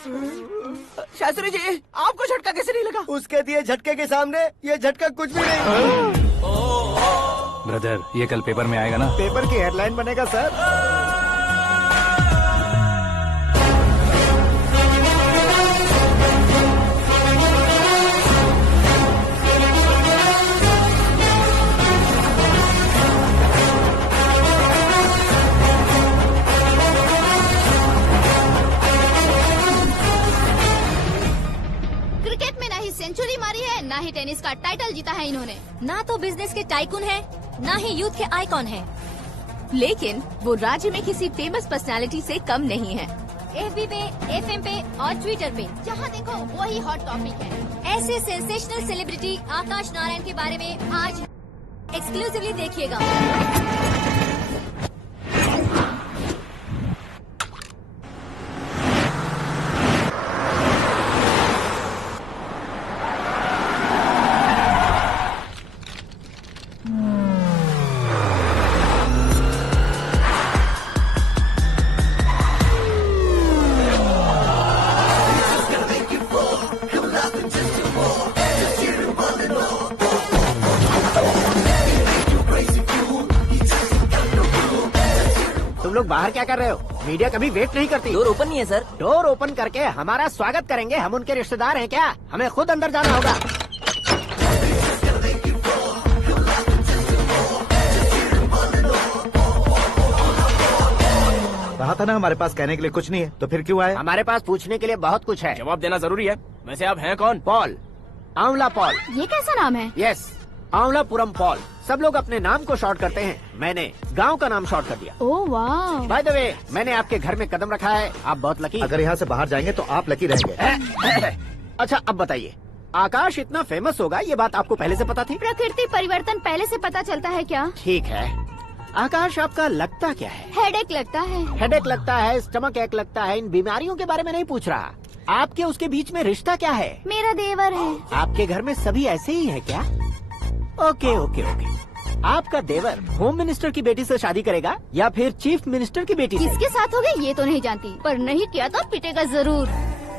शास्त्री जी, आपको झटका कैसे नहीं लगा? उसके दिए झटके के सामने ये झटका कुछ भी नहीं। ब्रदर, ये कल पेपर में आएगा ना? पेपर की हेडलाइन बनेगा सर। क्रिकेट में ना ही सेंचुरी मारी है, ना ही टेनिस का टाइटल जीता है इन्होंने। ना तो बिजनेस के टाइकून है, ना ही यूथ के आइकॉन है। लेकिन वो राज्य में किसी फेमस पर्सनालिटी से कम नहीं है। FB पे, FM पे और ट्विटर पे जहाँ देखो वही हॉट टॉपिक है। ऐसे सेंसेशनल सेलिब्रिटी आकाश नारायण के बारे में आज एक्सक्लूसिवली देखिएगा। तुम लोग बाहर क्या कर रहे हो? मीडिया कभी वेट नहीं करती। डोर ओपन नहीं है सर। डोर ओपन करके हमारा स्वागत करेंगे? हम उनके रिश्तेदार हैं क्या? हमें खुद अंदर जाना होगा। कहा था ना हमारे पास कहने के लिए कुछ नहीं है, तो फिर क्यों आए? हमारे पास पूछने के लिए बहुत कुछ है। जवाब देना जरूरी है। वैसे आप हैं कौन? पॉल, आंवला पॉल। ये कैसा नाम है? Yes, Aavalapuram Paul. सब लोग अपने नाम को शॉर्ट करते हैं, मैंने गांव का नाम शॉर्ट कर दिया। ओह वाह। बाय द वे, मैंने आपके घर में कदम रखा है, आप बहुत लकी। अगर यहाँ से बाहर जाएंगे तो आप लकी रहेंगे। अच्छा अब बताइए, आकाश इतना फेमस होगा ये बात आपको पहले से पता थी? प्रकृति परिवर्तन पहले से पता चलता है क्या? ठीक है, आकाश आपका लगता क्या है? हेडेक लगता है। हेडेक लगता है, स्टमक एक लगता है, इन बीमारियों के बारे में नहीं पूछ रहा। आपके उसके बीच में रिश्ता क्या है? मेरा देवर है। आपके घर में सभी ऐसे ही है क्या? Okay okay okay. आपका देवर होम मिनिस्टर की बेटी से शादी करेगा या फिर चीफ मिनिस्टर की बेटी से? किसके साथ होगा ये तो नहीं जानती, पर नहीं किया तो पिटेगा जरूर।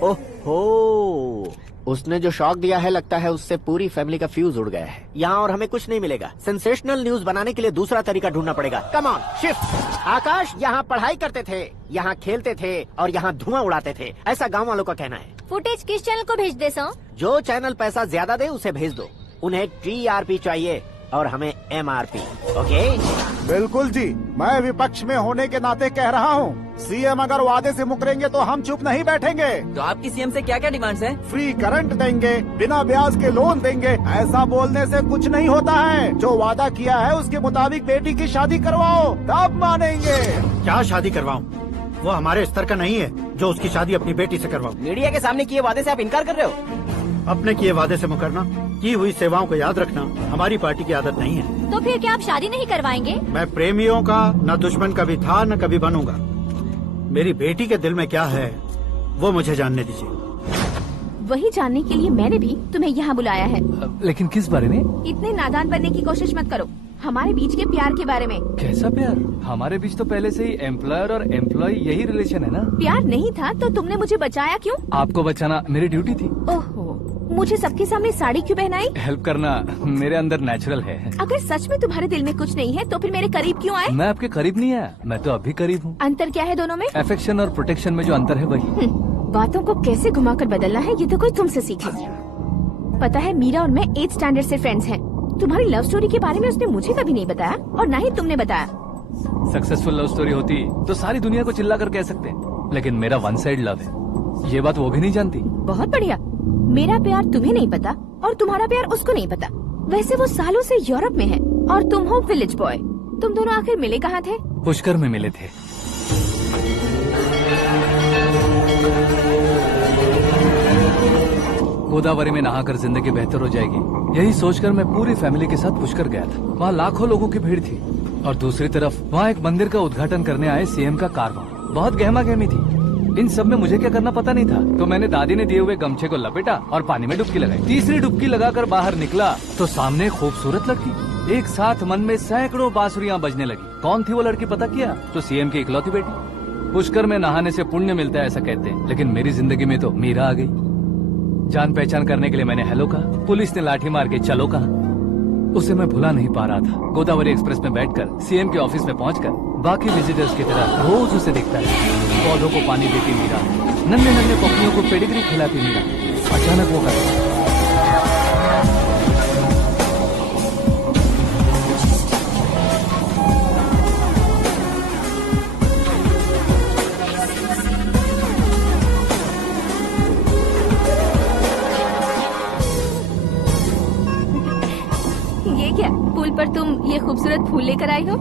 ओहो, उसने जो शॉक दिया है लगता है उससे पूरी फैमिली का फ्यूज उड़ गया है। यहाँ और हमें कुछ नहीं मिलेगा। सेंसेशनल न्यूज बनाने के लिए दूसरा तरीका ढूंढना पड़ेगा। Come on, shift. आकाश यहाँ पढ़ाई करते थे, यहाँ खेलते थे और यहाँ धुआं उड़ाते थे, ऐसा गाँव वालों का कहना है। फुटेज किस चैनल को भेज दे सो? जो चैनल पैसा ज्यादा दे उसे भेज दो। उन्हें TRP चाहिए और हमें MRP। ओके? बिल्कुल जी, मैं विपक्ष में होने के नाते कह रहा हूँ, सीएम अगर वादे से मुकरेंगे तो हम चुप नहीं बैठेंगे। तो आपकी सीएम से क्या क्या डिमांड्स हैं? फ्री करंट देंगे, बिना ब्याज के लोन देंगे। ऐसा बोलने से कुछ नहीं होता है। जो वादा किया है उसके मुताबिक बेटी की शादी करवाओ, तब मानेंगे। क्या शादी करवाऊं? वो हमारे स्तर का नहीं है जो उसकी शादी अपनी बेटी से करवाऊं। मीडिया के सामने किए वादे से आप इनकार कर रहे हो? अपने किए वादे से मुकरना, की हुई सेवाओं को याद रखना हमारी पार्टी की आदत नहीं है। तो फिर क्या आप शादी नहीं करवाएंगे? मैं प्रेमियों का न दुश्मन कभी था न कभी बनूंगा। मेरी बेटी के दिल में क्या है वो मुझे जानने दीजिए। वही जानने के लिए मैंने भी तुम्हें यहाँ बुलाया है। लेकिन किस बारे में? इतने नादान बनने की कोशिश मत करो। हमारे बीच के प्यार के बारे में। कैसा प्यार? हमारे बीच तो पहले से ही एम्प्लॉयर और एम्प्लॉय यही रिलेशन है ना। प्यार नहीं था तो तुमने मुझे बचाया क्यों? आपको बचाना मेरी ड्यूटी थी। ओहो, मुझे सबके सामने साड़ी क्यों पहनाई? हेल्प करना मेरे अंदर नेचुरल है। अगर सच में तुम्हारे दिल में कुछ नहीं है तो फिर मेरे करीब क्यों आए? मैं आपके करीब नहीं आया, मैं तो अभी करीब हूँ। अंतर क्या है दोनों में? अफेक्शन और प्रोटेक्शन में जो अंतर है वही। बातों को कैसे घुमाकर बदलना है ये तो कोई तुमसे सीखे। पता है, मीरा और मैं 8th स्टैंडर्ड से फ्रेंड्स हैं। तुम्हारी लव स्टोरी के बारे में उसने मुझे कभी नहीं बताया और ना ही तुमने बताया। सक्सेसफुल लव स्टोरी होती तो सारी दुनिया को चिल्ला कर कह सकते, लेकिन मेरा वन साइड लव है, ये बात वो भी नहीं जानती। बहुत बढ़िया। मेरा प्यार तुम्हें नहीं पता और तुम्हारा प्यार उसको नहीं पता। वैसे वो सालों से यूरोप में है और तुम हो विलेज बॉय। तुम दोनों आखिर मिले कहाँ थे? पुष्कर में मिले थे। गोदावरी में नहाकर जिंदगी बेहतर हो जाएगी, यही सोचकर मैं पूरी फैमिली के साथ पुष्कर गया था। वहाँ लाखों लोगों की भीड़ थी और दूसरी तरफ वहाँ एक मंदिर का उद्घाटन करने आए सीएम का कारवां। बहुत गहमा गहमी थी। इन सब में मुझे क्या करना पता नहीं था, तो मैंने दादी ने दिए हुए गमछे को लपेटा और पानी में डुबकी लगाई। तीसरी डुबकी लगाकर बाहर निकला तो सामने खूबसूरत लड़की। एक साथ मन में सैकड़ों बांसुरियां बजने लगी। कौन थी वो लड़की पता किया? तो सीएम की इकलौती बेटी। पुष्कर में नहाने से पुण्य मिलता है ऐसा कहते हैं, लेकिन मेरी जिंदगी में तो मीरा आ गई। जान पहचान करने के लिए मैंने हेलो कहा, पुलिस ने लाठी मार के चलो कहा। उसे मैं भुला नहीं पा रहा था। गोदावरी एक्सप्रेस में बैठकर सीएम के ऑफिस में पहुंचकर बाकी विजिटर्स की तरह रोज उसे देखता है। पौधों को पानी देती मीरा, नन्हे नन्हे पक्षियों को पेडिग्री खिलाती मीरा। अचानक वो करता क्या पुल पर तुम ये खूबसूरत फूल लेकर आई हो?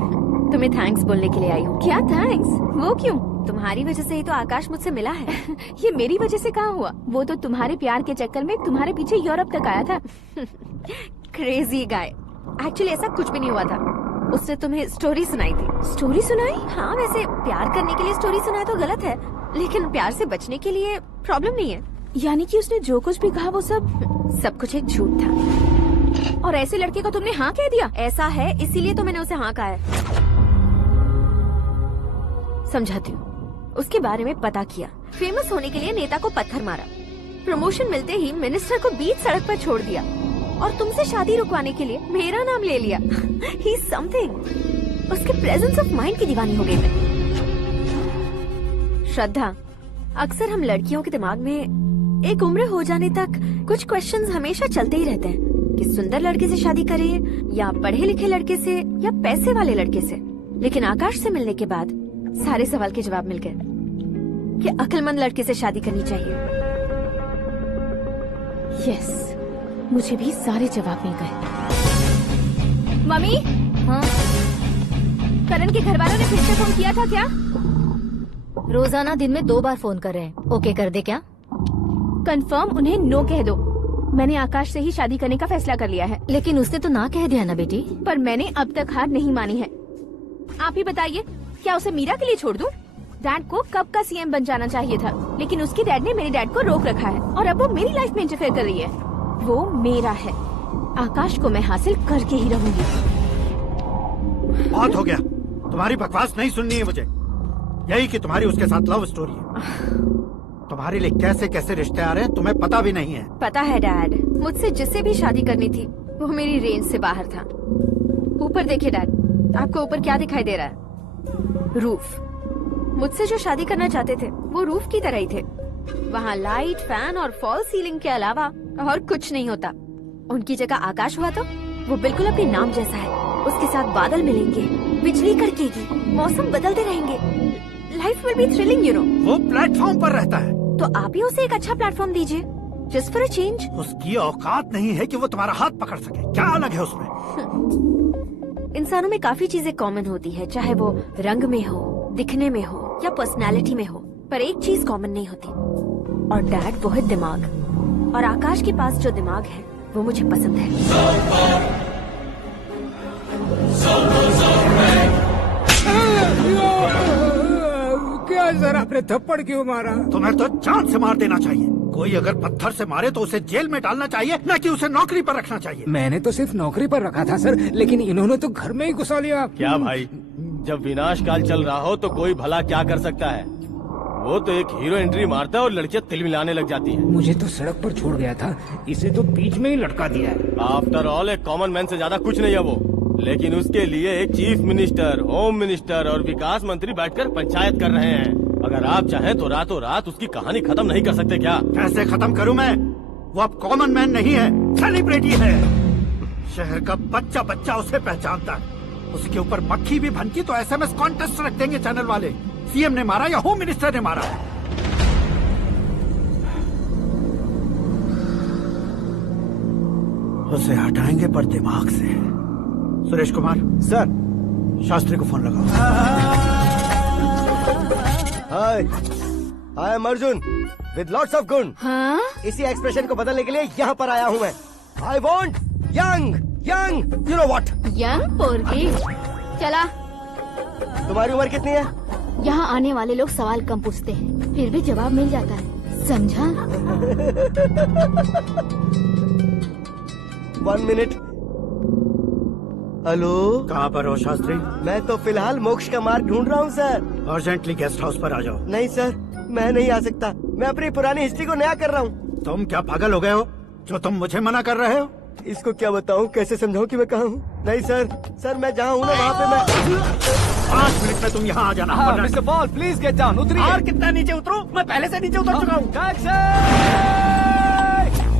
तुम्हें थैंक्स बोलने के लिए आई हूँ। क्या थैंक्स? वो क्यों? तुम्हारी वजह से ही तो आकाश मुझसे मिला है। ये मेरी वजह से कहाँ हुआ? वो तो तुम्हारे प्यार के चक्कर में तुम्हारे पीछे यूरोप तक आया था। Crazy guy. एक्चुअली ऐसा कुछ भी नहीं हुआ था। उसने तुम्हें स्टोरी सुनाई थी। स्टोरी सुनाई? हाँ, वैसे प्यार करने के लिए स्टोरी सुनाए तो गलत है, लेकिन प्यार से बचने के लिए प्रॉब्लम नहीं है। यानी कि उसने जो कुछ भी कहा वो सब कुछ एक झूठ था। और ऐसे लड़के को तुमने हाँ कह दिया? ऐसा है, इसीलिए तो मैंने उसे हाँ कहा है। समझाती हूँ। उसके बारे में पता किया, फेमस होने के लिए नेता को पत्थर मारा, प्रमोशन मिलते ही मिनिस्टर को बीच सड़क पर छोड़ दिया, और तुमसे शादी रुकवाने के लिए मेरा नाम ले लिया। ही समथिंग। उसके प्रेजेंस ऑफ माइंड की दीवानी हो गई मैं। श्रद्धा, अक्सर हम लड़कियों के दिमाग में एक उम्र हो जाने तक कुछ क्वेश्चंस हमेशा चलते ही रहते हैं कि सुंदर लड़के से शादी करें या पढ़े लिखे लड़के से या पैसे वाले लड़के से। लेकिन आकाश से मिलने के बाद सारे सवाल के जवाब मिल गए कि अक्लमंद लड़के से शादी करनी चाहिए। यस, मुझे भी सारे जवाब मिल गए। मम्मी, हाँ? करण के घर वालों ने फिर से फोन किया था क्या? रोजाना दिन में 2 बार फोन कर रहे हैं। ओके कर दे क्या? कंफर्म उन्हें नो कह दो। मैंने आकाश से ही शादी करने का फैसला कर लिया है। लेकिन उसने तो ना कह दिया ना बेटी। पर मैंने अब तक हार नहीं मानी है। आप ही बताइए, क्या उसे मीरा के लिए छोड़ दूं? डैड को कब का सीएम बन जाना चाहिए था, लेकिन उसके डैड ने मेरे डैड को रोक रखा है और अब वो मेरी लाइफ में इंटरफेयर कर रही है। वो मेरा है, आकाश को मैं हासिल करके ही रहूंगी। बहुत हो गया, तुम्हारी बकवास नहीं सुननी है मुझे। यही कि तुम्हारी उसके साथ लव स्टोरी है। तुम्हारे लिए कैसे कैसे रिश्ते आ रहे हैं तुम्हें पता भी नहीं है। पता है डैड, मुझसे जिससे भी शादी करनी थी वो मेरी रेंज से बाहर था। ऊपर देखिए डैड, आपको ऊपर क्या दिखाई दे रहा है? रूफ। मुझसे जो शादी करना चाहते थे वो रूफ की तरह ही थे। वहाँ लाइट, फैन और फॉल सीलिंग के अलावा और कुछ नहीं होता। उनकी जगह आकाश हुआ तो वो बिल्कुल अपने नाम जैसा है। उसके साथ बादल मिलेंगे, बिजली कड़केगी, मौसम बदलते रहेंगे। Life will be thrilling, you know. वो प्लेटफॉर्म पर रहता है तो आप ही उसे एक अच्छा प्लेटफॉर्म दीजिए, जस्ट फॉर अ चेंज। उसकी औकात नहीं है कि वो तुम्हारा हाथ पकड़ सके। क्या अलग है उसमें? इंसानों में काफी चीजें कॉमन होती है, चाहे वो रंग में हो, दिखने में हो या पर्सनालिटी में हो, पर एक चीज कॉमन नहीं होती, और डैड वो है दिमाग। और आकाश के पास जो दिमाग है वो मुझे पसंद है। क्या सर, आपने थप्पड़ क्यों मारा? तुम्हें तो जान से मार देना चाहिए। कोई अगर पत्थर से मारे तो उसे जेल में डालना चाहिए, न कि उसे नौकरी पर रखना चाहिए। मैंने तो सिर्फ नौकरी पर रखा था सर, लेकिन इन्होंने तो घर में ही घुसा लिया। क्या भाई, जब विनाश काल चल रहा हो तो कोई भला क्या कर सकता है? वो तो एक हीरो एंट्री मारता है और लड़कियां तिलमिलाने लग जाती हैं। मुझे तो सड़क पर छोड़ गया था, इसे तो बीच में ही लटका दिया है। आफ्टर ऑल एक कॉमन मैन से ज्यादा कुछ नहीं है वो, लेकिन उसके लिए एक चीफ मिनिस्टर, होम मिनिस्टर और विकास मंत्री बैठकर पंचायत कर रहे हैं। अगर आप चाहें तो रातों रात उसकी कहानी खत्म नहीं कर सकते क्या? कैसे खत्म करूं मैं? वो अब कॉमन मैन नहीं है, सेलिब्रिटी है। शहर का बच्चा बच्चा उसे पहचानता है। उसके ऊपर मक्खी भी भनकी तो एसएमएस कॉन्टेस्ट रख देंगे चैनल वाले। सीएम ने मारा या होम मिनिस्टर ने मारा? उसे हटाएंगे पर दिमाग से। सुरेश कुमार सर, शास्त्री को फोन लगाओ। Hi, I am Arjun with lots of गुण। हाँ? इसी एक्सप्रेशन को बदलने के लिए यहाँ पर आया हूँ मैं। I want young young, you know what? Young पोरगी। चला। तुम्हारी उम्र कितनी है? यहाँ आने वाले लोग सवाल कम पूछते हैं, फिर भी जवाब मिल जाता है, समझा? 1 मिनट। हेलो, कहाँ पर हो शास्त्री? मैं तो फिलहाल मोक्ष का मार्ग ढूंढ रहा हूँ सर। अर्जेंटली गेस्ट हाउस पर आ जाओ। नहीं सर, मैं नहीं आ सकता। मैं अपनी पुरानी हिस्ट्री को नया कर रहा हूँ। तुम क्या पागल हो गए हो जो तुम मुझे मना कर रहे हो? इसको क्या बताऊँ, कैसे समझाऊँ कि मैं कहाँ हूँ? नहीं सर मैं जहाँ हूँ ना वहाँ पे मैं 5 मिनट में तुम यहाँ आ जाना। हाँ, mister Paul please get down, उतरिए। और कितना नीचे उतरूं? मैं पहले से नीचे उतर चुका हूँ।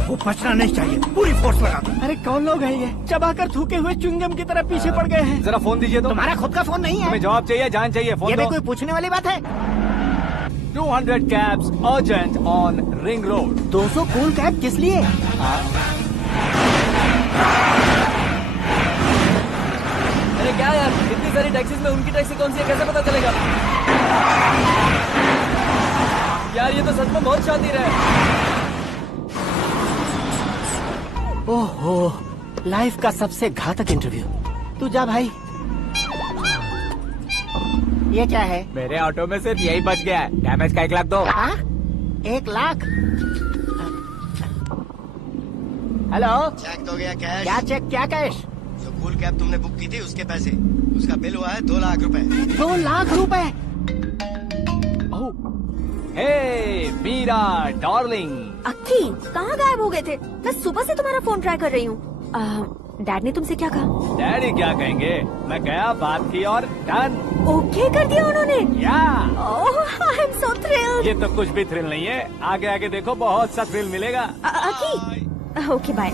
वो बचना नहीं चाहिए, पूरी फोर्स लगा दो। अरे कौन लोग हैं ये? चबाकर थूके हुए च्युइंगम की तरह पीछे पड़ गए हैं। जरा फोन दीजिए तो। तुम्हारा खुद का फोन नहीं है? तुम्हें जवाब चाहिए, जान चाहिए, फोन ये भी दो। कोई पूछने वाली बात है? 200 cabs urgent on Ring Road. 200 cool cab किस लिए? अरे क्या यार, इतनी सारी टैक्सीज में उनकी टैक्सी कौन सी है, कैसे पता चलेगा? यार ये तो सच में बहुत शातिर है। ओहो, लाइफ का सबसे घातक इंटरव्यू। तू जा भाई। ये क्या है? मेरे ऑटो में सिर्फ यही बच गया है, डैमेज का 1 लाख दो। 1 लाख? हेलो, चेक हो गया कैश? क्या चेक, क्या कैश? जो कूल कैब तुमने बुक की थी उसके पैसे, उसका बिल हुआ है 2 लाख रुपए। 2 लाख रुपए? हे मीरा डार्लिंग। अक्की कहाँ गायब हो गए थे? मैं सुबह से तुम्हारा फोन ट्राई कर रही हूँ। डैड ने तुमसे क्या कहा? डैडी क्या कहेंगे, मैं गया, बात की और डन। ओके कर दिया उन्होंने? या आई एम सो थ्रिल्ड। ये तो कुछ भी थ्रिल नहीं है, आगे आगे देखो बहुत सा थ्रिल मिलेगा। अक्की ओके बाय।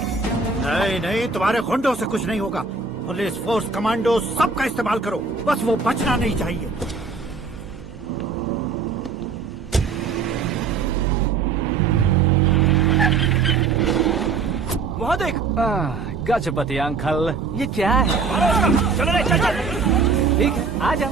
नहीं, तुम्हारे गुंडों से कुछ नहीं होगा। पुलिस फोर्स, कमांडो सबका इस्तेमाल करो, बस वो बचना नहीं चाहिए। वहाँ देख, गजपति अंकल, ये क्या है? चलो रे, चल चल। ठीक है, आ जा।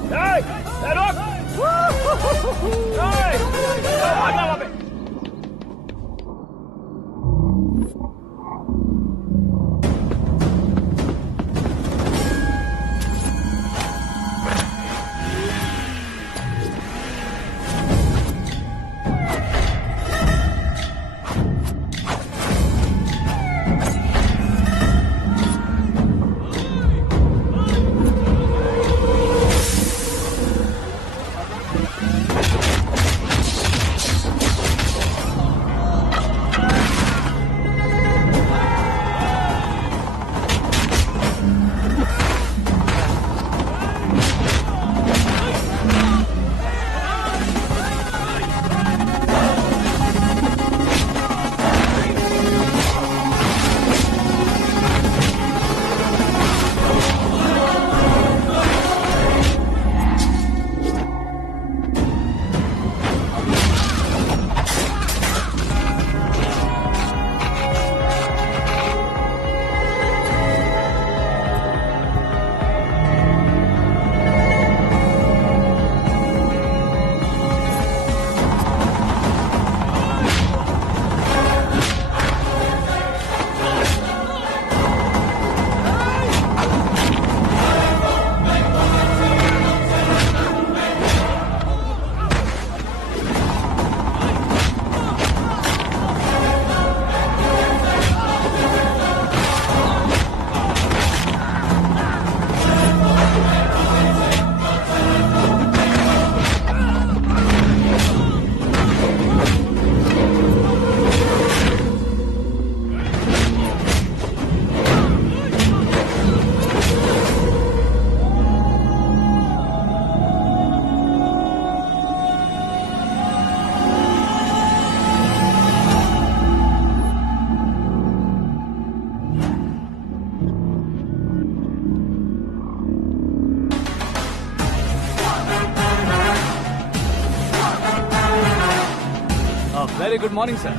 Very good morning sir.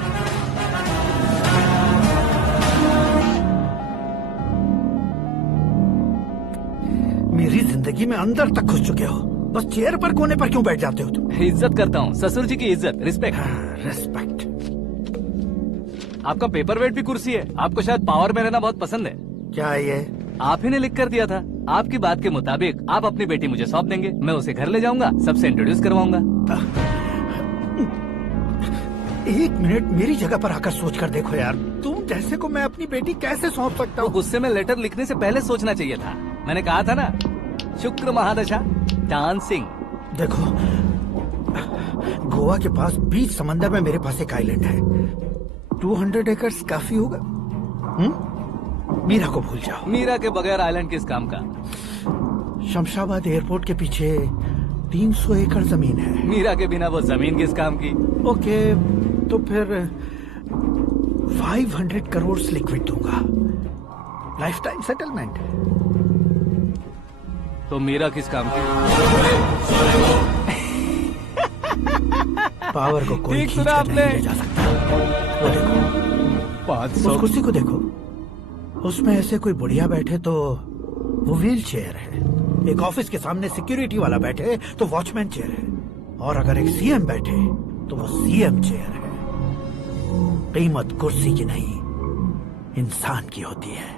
मेरी जिंदगी में अंदर तक घुस चुके हो, बस चेयर पर कोने पर क्यों बैठ जाते हो तुम? इज्जत करता हूँ, ससुर जी की इज्जत, रिस्पेक्ट। रिस्पेक्ट। आपका पेपर वेट भी कुर्सी है, आपको शायद पावर में रहना बहुत पसंद है। क्या है ये? आप ही ने लिख कर दिया था, आपकी बात के मुताबिक आप अपनी बेटी मुझे सौंप देंगे, मैं उसे घर ले जाऊंगा, सबसे इंट्रोड्यूस करवाऊंगा। 1 मिनट मेरी जगह पर आकर सोच कर देखो यार, तुम जैसे को मैं अपनी बेटी कैसे सौंप सकता तो हूँ? गुस्से में लेटर लिखने से पहले सोचना चाहिए था। मैंने कहा था ना, शुक्र महादशा, डांसिंग, देखो, गोवा के पास बीच समंदर में मेरे पास एक आइलैंड है। 200 एकर्स काफी होगा। मीरा को भूल जाओ। मीरा के बगैर आइलैंड किस काम का? शमशाबाद एयरपोर्ट के पीछे 300 एकड़ जमीन है। मीरा के बिना वो जमीन किस काम की? ओके, तो फिर 500 करोड़ लिक्विड दूंगा, लाइफ टाइम सेटलमेंट। तो मीरा किस काम की? पावर को कोई ठीक खींच सुना कर नहीं आपने। ले जा सकता। वो देखो, 500 उस कुर्सी को देखो, उसमें ऐसे कोई बुढ़िया बैठे तो वो व्हील चेयर है। एक ऑफिस के सामने सिक्योरिटी वाला बैठे तो वॉचमैन चेयर है, और अगर एक सीएम बैठे तो वो सीएम चेयर है। कीमत कुर्सी की नहीं, इंसान की होती है।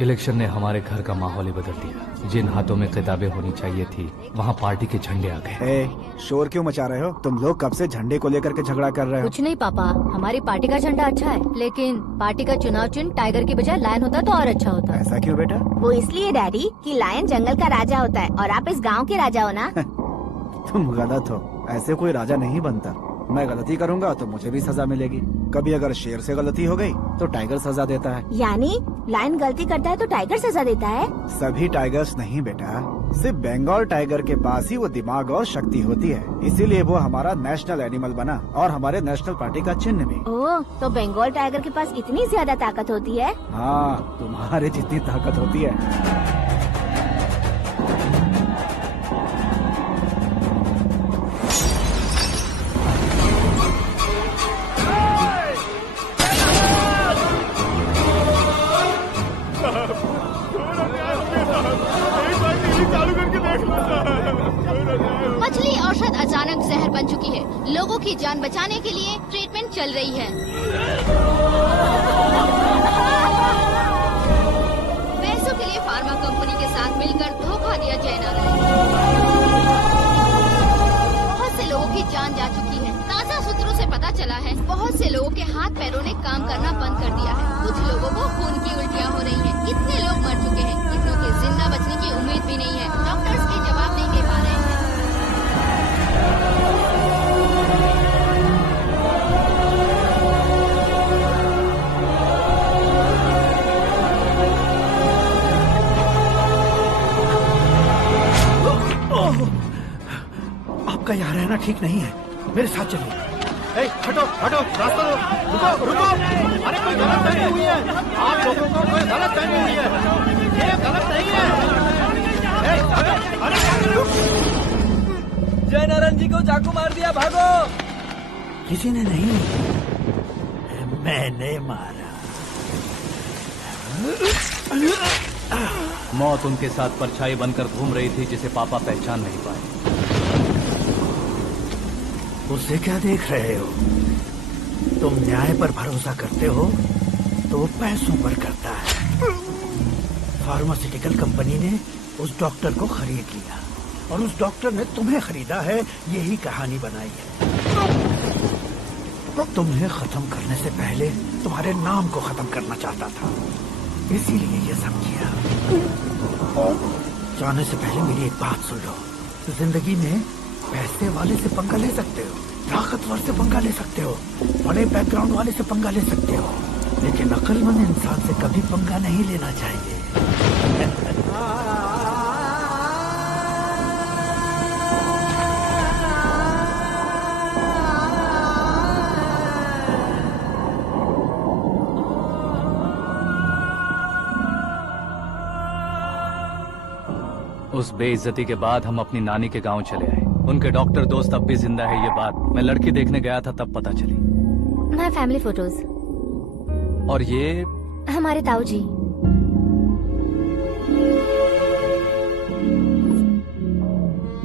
इलेक्शन ने हमारे घर का माहौल ही बदल दिया। जिन हाथों में किताबें होनी चाहिए थी, वहाँ पार्टी के झंडे आ गए। शोर क्यों मचा रहे हो? तुम लोग कब से झंडे को लेकर के झगड़ा कर रहे हो? कुछ नहीं पापा, हमारी पार्टी का झंडा अच्छा है, लेकिन पार्टी का चुनाव चिन्ह टाइगर की बजाय लायन होता तो और अच्छा होता। ऐसा क्यों बेटा? वो इसलिए डैडी कि लायन जंगल का राजा होता है और आप इस गांव के राजा हो ना। तुम गलत हो, ऐसे कोई राजा नहीं बनता। मैं गलती करूंगा तो मुझे भी सजा मिलेगी। कभी अगर शेर से गलती हो गई तो टाइगर सजा देता है। यानी लायन गलती करता है तो टाइगर सजा देता है? सभी टाइगर्स नहीं बेटा, सिर्फ बंगाल टाइगर के पास ही वो दिमाग और शक्ति होती है, इसीलिए वो हमारा नेशनल एनिमल बना और हमारे नेशनल पार्टी का चिन्ह भी। ओह, तो बंगाल टाइगर के पास इतनी ज्यादा ताकत होती है? हाँ, तुम्हारे जितनी ताकत होती है। मछली औषध अचानक जहर बन चुकी है। लोगों की जान बचाने के लिए ट्रीटमेंट चल रही है। पैसों के लिए फार्मा कंपनी के साथ मिलकर धोखा दिया जा रहा है। बहुत से लोगों की जान जा चुकी है। ताज़ा सूत्रों से पता चला है बहुत से लोगों के हाथ पैरों ने काम करना बंद कर दिया है। कुछ लोगों को खून की उल्टियाँ हो रही हैं। कितने लोग मर चुके हैं, कितनों के जिंदा बचने की उम्मीद भी नहीं है। डॉक्टर्स के जवाब नहीं दे पा रहे हैं। आपका यहाँ रहना ठीक नहीं है, मेरे साथ चलिए। हटो हटो, रास्ता दो। रुको रुको, अरे कोई गलत फहमी हुई है। आप लोगों को कोई गलत फहमी हुई है, ये गलत नहीं है। जय नारायण जी को चाकू मार दिया, भागो। किसी ने नहीं, मैंने मारा। मौत उनके साथ परछाई बनकर घूम रही थी, जिसे पापा पहचान नहीं पाए। उसे क्या देख रहे हो? तुम न्याय पर भरोसा करते हो तो वो पैसों पर करता है। फार्मास्यूटिकल कंपनी ने उस डॉक्टर को खरीद लिया और उस डॉक्टर ने तुम्हें खरीदा है, यही कहानी बनाई है। तुम्हें खत्म करने से पहले तुम्हारे नाम को खत्म करना चाहता था, इसीलिए ये सब किया। जाने से पहले मेरी एक बात सुन लो। जिंदगी में पैसे वाले से पंगा ले सकते हो, ताकतवर से पंगा ले सकते हो, बड़े बैकग्राउंड वाले से पंगा ले सकते हो, लेकिन अक्लमंद इंसान से कभी पंगा नहीं लेना चाहिए। उस बेइज्जती के बाद हम अपनी नानी के गांव चले आए। उनके डॉक्टर दोस्त अब भी जिंदा है, ये बात मैं लड़की देखने गया था तब पता चली। My family photos. और ये हमारे ताऊ जी।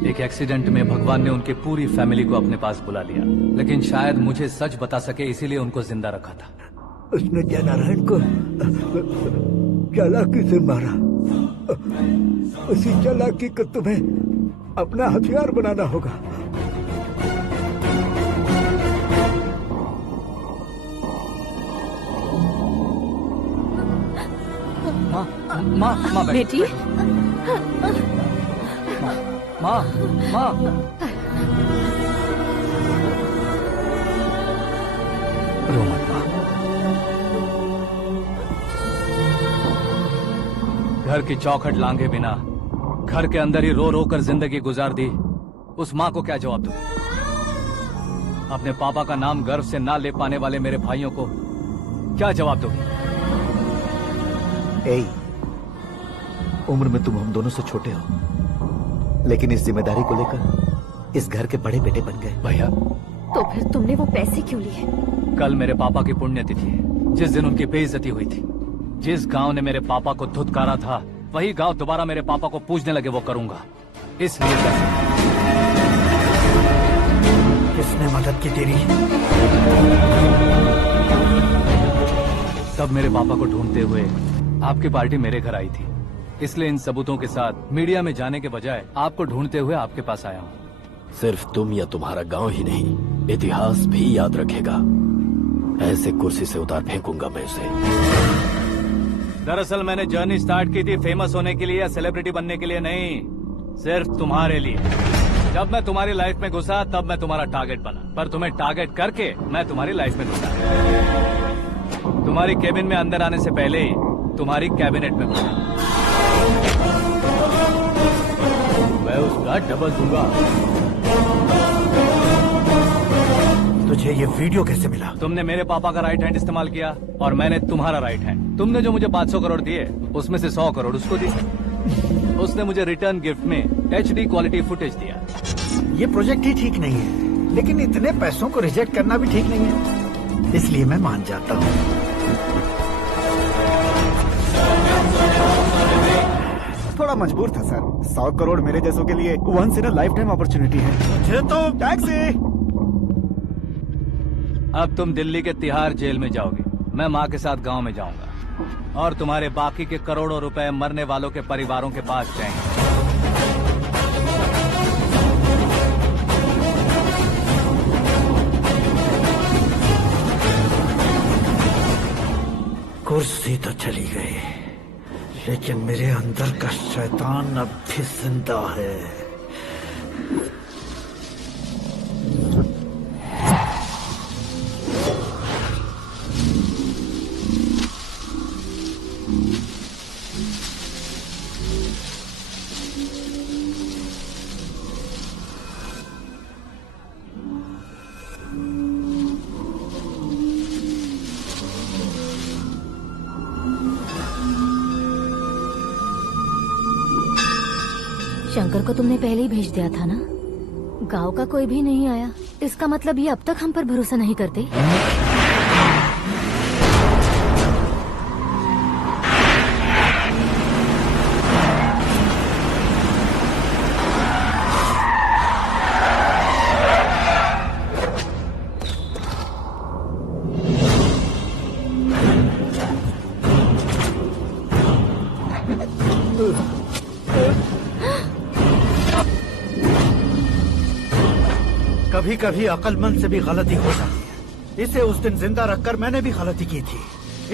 एक एक्सीडेंट में भगवान ने उनकी पूरी फैमिली को अपने पास बुला लिया, लेकिन शायद मुझे सच बता सके इसीलिए उनको जिंदा रखा था। उसने जय नारायण को चालाकी से मारा। उसी चालाकी को तुम्हें अपना हथियार बनाना होगा। माँ, माँ बेटी, माँ माँ रो मत माँ। घर की चौखट लांघे बिना घर के अंदर ही रो रो कर जिंदगी गुजार दी उस माँ को क्या जवाब दूं? अपने पापा का नाम गर्व से ना ले पाने वाले मेरे भाइयों को क्या जवाब दोगी? ए, उम्र में तुम हम दोनों से छोटे हो, लेकिन इस जिम्मेदारी को लेकर इस घर के बड़े बेटे बन गए। भैया, तो फिर तुमने वो पैसे क्यों लिए? कल मेरे पापा की पुण्यतिथि है, जिस दिन उनकी बेइज्जती हुई थी। जिस गांव ने मेरे पापा को धुतकारा था, वही गांव दोबारा मेरे पापा को पूजने लगे वो करूंगा। इसलिए किसने मदद की तेरी? तब मेरे पापा को ढूंढते हुए आपकी पार्टी मेरे घर आई थी, इसलिए इन सबूतों के साथ मीडिया में जाने के बजाय आपको ढूंढते हुए आपके पास आया हूँ। सिर्फ तुम या तुम्हारा गांव ही नहीं, इतिहास भी याद रखेगा। ऐसे कुर्सी से उतार फेंकूंगा मैं उसे। दरअसल मैंने जर्नी स्टार्ट की थी फेमस होने के लिए या सेलिब्रिटी बनने के लिए नहीं, सिर्फ तुम्हारे लिए। जब मैं तुम्हारी लाइफ में घुसा तब मैं तुम्हारा टारगेट बना, पर तुम्हें टारगेट करके मैं तुम्हारी लाइफ में घुसा। तुम्हारी केबिन में अंदर आने से पहले ही तुम्हारी कैबिनेट में घुसा। मैं उसका डबल दूंगा। तुझे ये वीडियो कैसे मिला? तुमने मेरे पापा का राइट हैंड इस्तेमाल किया और मैंने तुम्हारा राइट हैंड। तुमने जो मुझे 500 करोड़ दिए उसमें से 100 करोड़ उसको दिए। उसने मुझे रिटर्न गिफ्ट में HD क्वालिटी फुटेज दिया। ये प्रोजेक्ट ही ठीक नहीं है, लेकिन इतने पैसों को रिजेक्ट करना भी ठीक नहीं है, इसलिए मैं मान जाता हूँ। थोड़ा मजबूर था सर। 100 करोड़ मेरे जैसों के लिए once in a lifetime opportunity है। मुझे तो टैक्सी। अब तुम दिल्ली के तिहाड़ जेल में जाओगे, मैं माँ के साथ गांव में जाऊंगा और तुम्हारे बाकी के करोड़ों रुपए मरने वालों के परिवारों के पास जाएंगे। कुर्सी तो चली गई, लेकिन मेरे अंदर का शैतान अब भी जिंदा है। शंकर को तुमने पहले ही भेज दिया था ना? गांव का कोई भी नहीं आया, इसका मतलब ये अब तक हम पर भरोसा नहीं करते। कभी कभी अक्लमंद से भी गलती हो जाती है। इसे उस दिन जिंदा रखकर मैंने भी गलती की थी।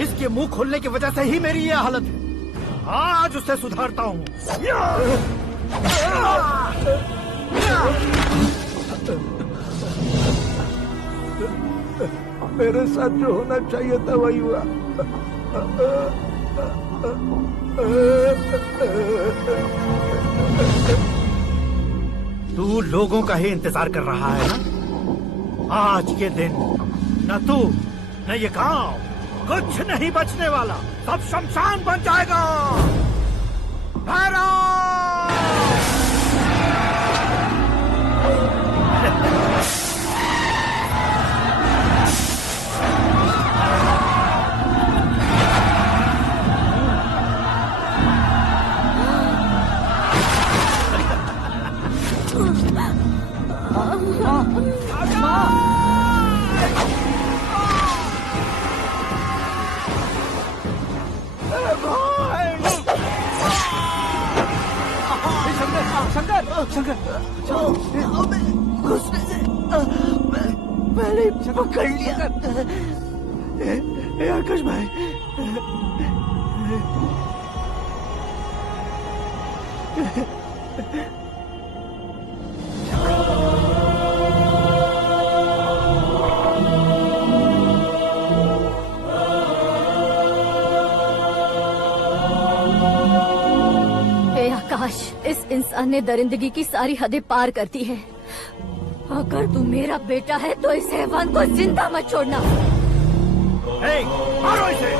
इसके मुंह खोलने की वजह से ही मेरी ये हालत है। आज उसे सुधारता हूँ। मेरे साथ जो होना चाहिए था वही हुआ। तू लोगों का ही इंतजार कर रहा है ना? आज के दिन न तू न ये गांव कुछ नहीं बचने वाला, सब शमशान बन जाएगा। मैंने पकड़ लिया। आकाश भाई, इंसान ने दरिंदगी की सारी हदें पार कर दी है। अगर तू मेरा बेटा है तो इस हैवान को जिंदा मत छोड़ना। मारो इसे।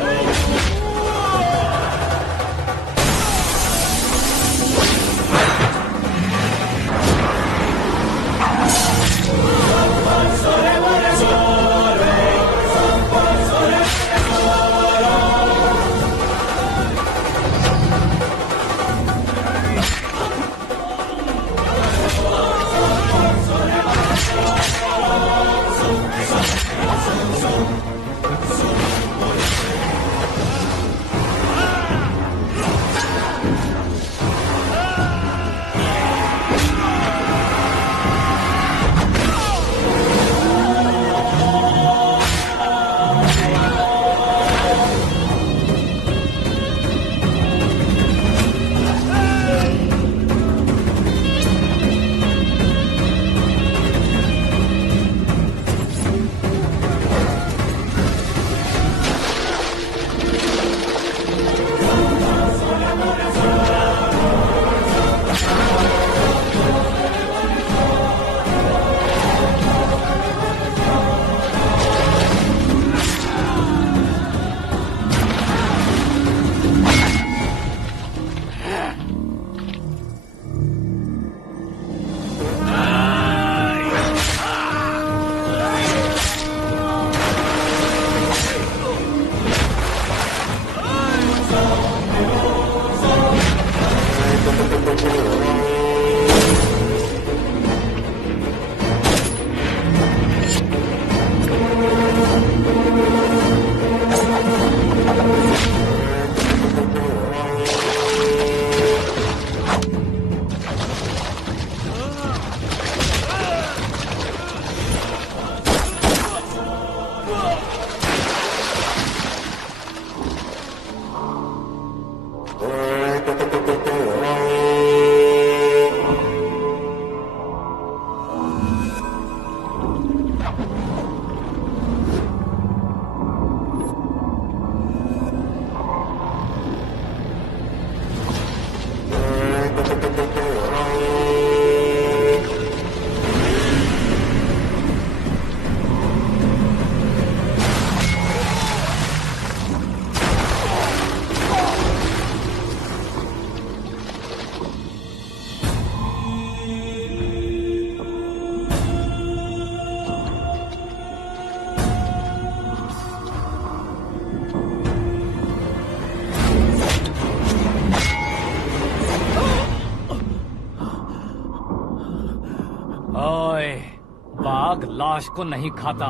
बाघ लाश को नहीं खाता।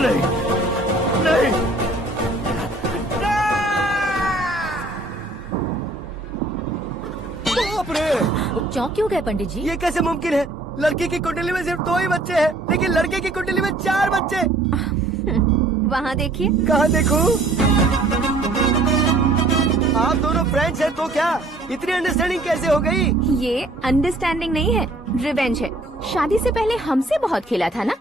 नहीं नहीं बाप रे! चौंक क्यों गए पंडित जी? ये कैसे मुमकिन है? लड़की की कुंडली में सिर्फ 2 ही बच्चे हैं, लेकिन लड़के की कुंडली में 4 बच्चे। वहाँ देखिए। कहाँ देखूं? आप दोनों फ्रेंड्स हैं तो क्या? इतनी अंडरस्टैंडिंग कैसे हो गई? ये अंडरस्टैंडिंग नहीं है, रिवेंज है। शादी से पहले हमसे बहुत खेला था ना,